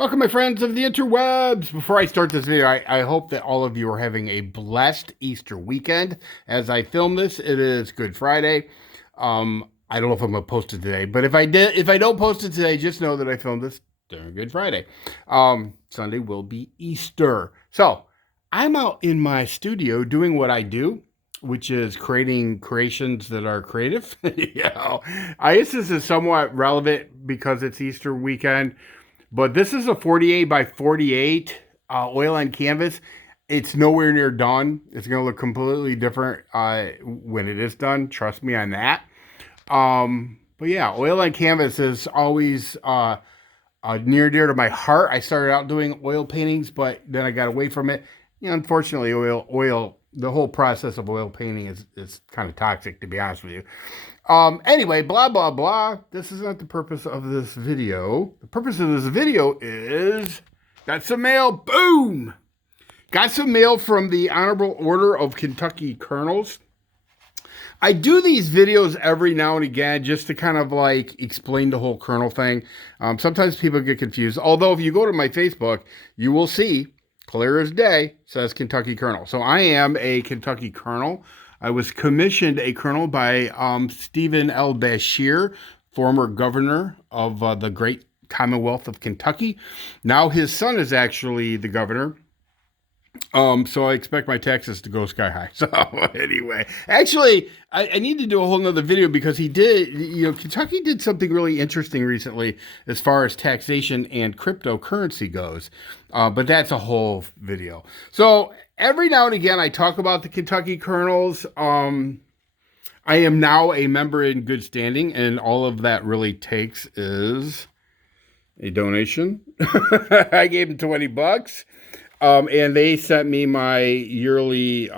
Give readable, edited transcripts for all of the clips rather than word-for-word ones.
Welcome, my friends of the interwebs. Before I start this video, I hope that all of you are having a blessed Easter weekend. As I film this, it is Good Friday. I don't know if I'm gonna post it today, but if I don't post it today, just know that I filmed this during Good Friday. Sunday will be Easter. So I'm out in my studio doing what I do, which is creating creations that are creative. I guess this is somewhat relevant because it's Easter weekend. But this is a 48 by 48 oil on canvas. It's nowhere near done. It's going to look completely different when it is done. Trust me on that. But yeah, oil on canvas is always near and dear to my heart. I started out doing oil paintings, but then I got away from it. Unfortunately, the whole process of oil painting is kind of toxic, to be honest with you. Anyway, blah, blah, blah. This is not the purpose of this video. The purpose of this video is got some mail. Boom! Got some mail from the Honorable Order of Kentucky Colonels. I do these videos every now and again just to kind of like explain the whole colonel thing. Sometimes people get confused. Although if you go to my Facebook, you will see, clear as day, says Kentucky Colonel. So I am a Kentucky Colonel. I was commissioned a colonel by Stephen L. Beshear, former governor of the great Commonwealth of Kentucky. Now his son is actually the governor. So I expect my taxes to go sky high. So anyway, actually, I need to do a whole nother video because Kentucky did something really interesting recently as far as taxation and cryptocurrency goes. But that's a whole video. So every now and again, I talk about the Kentucky Colonels. I am now a member in good standing, and all of that really takes is a donation. I gave them $20. And they sent me my yearly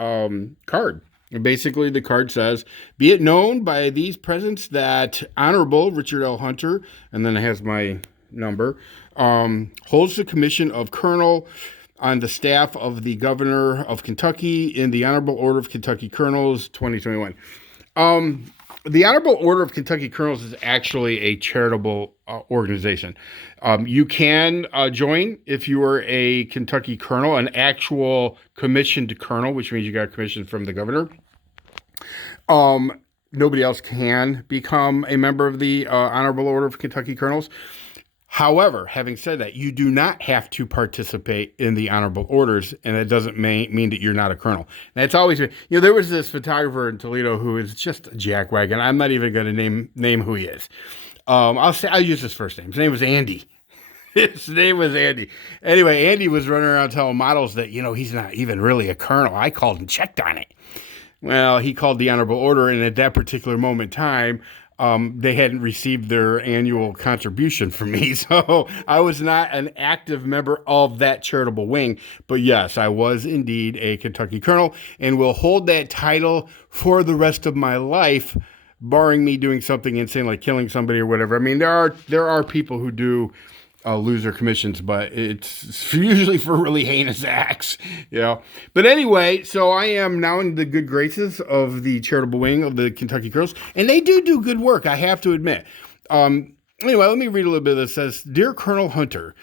card. And basically, the card says, "Be it known by these presents that Honorable Richard L. Hunter," and then it has my number, "holds the commission of colonel on the staff of the governor of Kentucky in the Honorable Order of Kentucky Colonels, 2021. The Honorable Order of Kentucky Colonels is actually a charitable organization. You can join if you are a Kentucky colonel, an actual commissioned colonel, which means you got a commission from the governor. Nobody else can become a member of the Honorable Order of Kentucky Colonels. However, having said that, you do not have to participate in the honorable orders, and it doesn't mean that you're not a colonel. And it's always, there was this photographer in Toledo who is just a jackwagon. I'm not even going to name who he is. I'll use his first name. His name was Andy. His name was Andy. Anyway, Andy was running around telling models that, he's not even really a colonel. I called and checked on it. Well, he called the honorable order, and at that particular moment in time, they hadn't received their annual contribution from me. So I was not an active member of that charitable wing. But yes, I was indeed a Kentucky colonel and will hold that title for the rest of my life, barring me doing something insane like killing somebody or whatever. I mean, there are people who do lose their commissions, but it's usually for really heinous acts, But anyway, so I am now in the good graces of the charitable wing of the Kentucky Colonels, and they do good work, I have to admit. Anyway, let me read a little bit of this. It says, "Dear Colonel Hunter,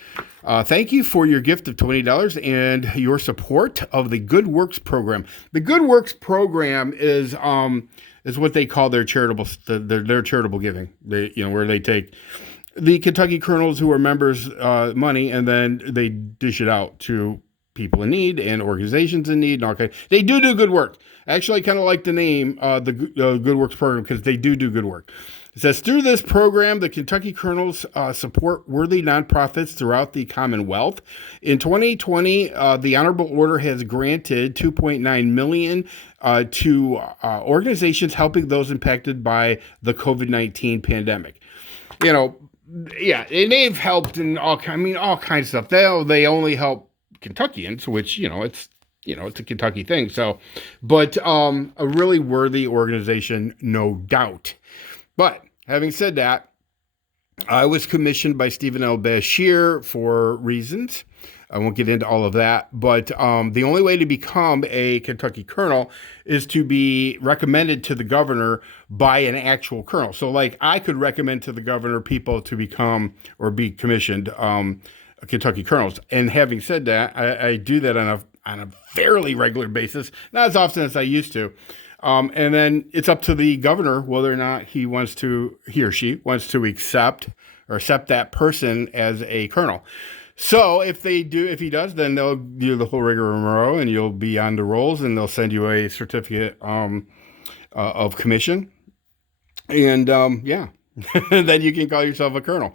thank you for your gift of $20 and your support of the Good Works program." The Good Works program is what they call their charitable giving. Where they take the Kentucky Colonels who are members money, and then they dish it out to people in need and organizations in need. And all kinds. They do good work. Actually, I kind of like the name, the Good Works program, because they do good work. It says, "Through this program, the Kentucky Colonels support worthy nonprofits throughout the Commonwealth. In 2020, the Honorable Order has granted $2.9 million to organizations helping those impacted by the COVID-19 pandemic." Yeah, and they've helped in all kinds of stuff. They only help Kentuckians, which it's a Kentucky thing. So, but a really worthy organization, no doubt. But having said that, I was commissioned by Stephen L. Beshear for reasons. I won't get into all of that, but the only way to become a Kentucky colonel is to be recommended to the governor by an actual colonel. So, like, I could recommend to the governor people to become or be commissioned. Kentucky colonels. And having said that, I do that on a fairly regular basis, not as often as I used to. And then it's up to the governor whether or not he or she wants to accept that person as a colonel. So if he does, then they'll do the whole rigmarole, and you'll be on the rolls, and they'll send you a certificate of commission, and yeah, then you can call yourself a colonel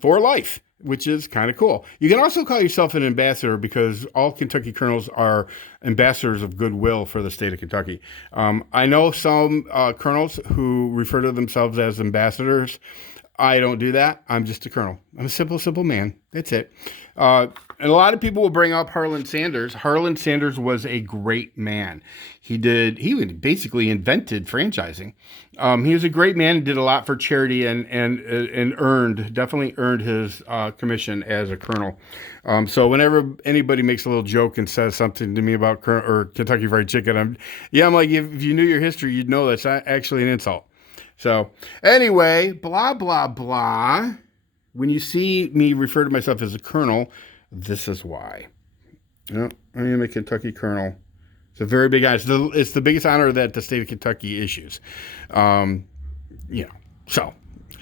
for life, which is kind of cool. You can also call yourself an ambassador because all Kentucky colonels are ambassadors of goodwill for the state of Kentucky. I know some colonels who refer to themselves as ambassadors. I don't do that. I'm just a colonel. I'm a simple man. That's it. And a lot of people will bring up Harlan Sanders. Harlan Sanders was a great man. He basically invented franchising. He was a great man and did a lot for charity and definitely earned his commission as a colonel. So whenever anybody makes a little joke and says something to me about Kentucky Fried Chicken, I'm like, if you knew your history, you'd know that's actually an insult. So anyway, blah, blah, blah. When you see me refer to myself as a colonel, this is why. I am a Kentucky colonel. It's a very big honor. It's the biggest honor that the state of Kentucky issues. So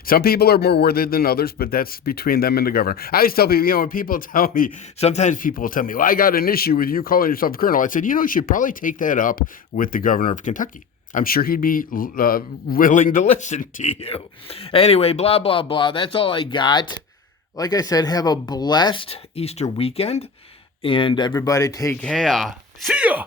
some people are more worthy than others, but that's between them and the governor. I always tell people, when people tell me, sometimes people will tell me, well, I got an issue with you calling yourself a colonel. I said, you should probably take that up with the governor of Kentucky. I'm sure he'd be willing to listen to you. Anyway, blah, blah, blah. That's all I got. Like I said, have a blessed Easter weekend. And everybody take care. See ya!